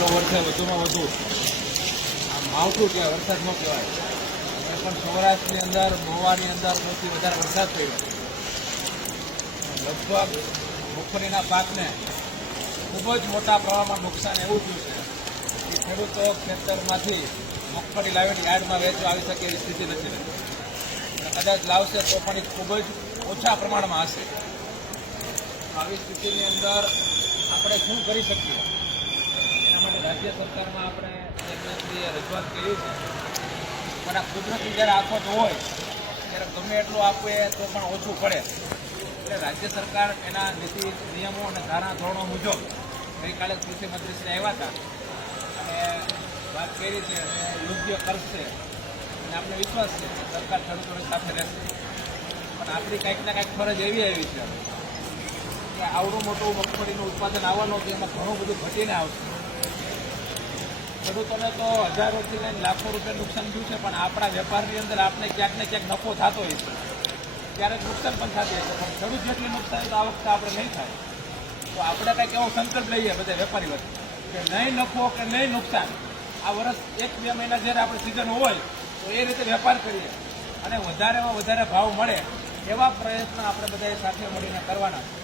ચાલુ વર્ષે વધુમાં વધુ આ માવઠું કહેવાય, વરસાદ ન કહેવાય, એ પણ સૌરાષ્ટ્રની અંદર મહુવાની અંદર સૌથી વધારે વરસાદ થયો. લગભગ મગફળીના પાકને ખૂબ જ મોટા પ્રમાણમાં નુકસાન એવું થયું છે કે ખેડૂતો ખેતરમાંથી મગફળી લાવીને યાર્ડમાં વેચવા આવી શકે એવી સ્થિતિ નથી રહેતી. કદાચ લાવશે તો પણ એ ખૂબ જ ઓછા પ્રમાણમાં હશે. આવી સ્થિતિની અંદર આપણે શું કરી શકીએ એના માટે રાજ્ય સરકારમાં આપણે રજૂઆત કરી છે. પણ આ કુદરતી જ્યારે આફત હોય ત્યારે ગમે એટલું આપે તો પણ ઓછું પડે. એટલે રાજ્ય સરકાર એના નીતિ નિયમો અને ધારા ધોરણો મુજબ ગઈકાલે કૃષિ મંત્રીશ્રી આવ્યા હતા અને વાત કરી છે અને યોગ્ય કરશે અને આપણે વિશ્વાસ છે કે સરકાર ખેડૂતોની સાથે રહેશે. પણ આપણી કંઈક ને કંઈક ફરજ એવી આવી છે કે આવડું મોટું મગફળીનું ઉત્પાદન આવવાનું છે એમાં ઘણું બધું ઘટીને આવશે. ખેડૂતોને તો હજારોથી લઈને લાખો રૂપિયા નુકસાન થયું છે, પણ આપણા વેપારની અંદર આપણે ક્યાંક ને ક્યાંક નફો થતો હોય છે, ક્યારેક નુકસાન પણ થતી હોય છે. પણ ખેડૂત જેટલી નુકસાન તો આ વખતે આપણે નહીં થાય. તો આપણે કંઈક એવો સંકલ્પ લઈએ બધા વેપારી વચ્ચે કે નહીં નફો કે નહીં નુકસાન. આ વર્ષ 1-2 મહિના જ્યારે આપણે સિઝન હોય તો એ રીતે વેપાર કરીએ અને વધારેમાં વધારે ભાવ મળે એવા પ્રયત્ન આપણે બધાએ સાથે મળીને કરવાના.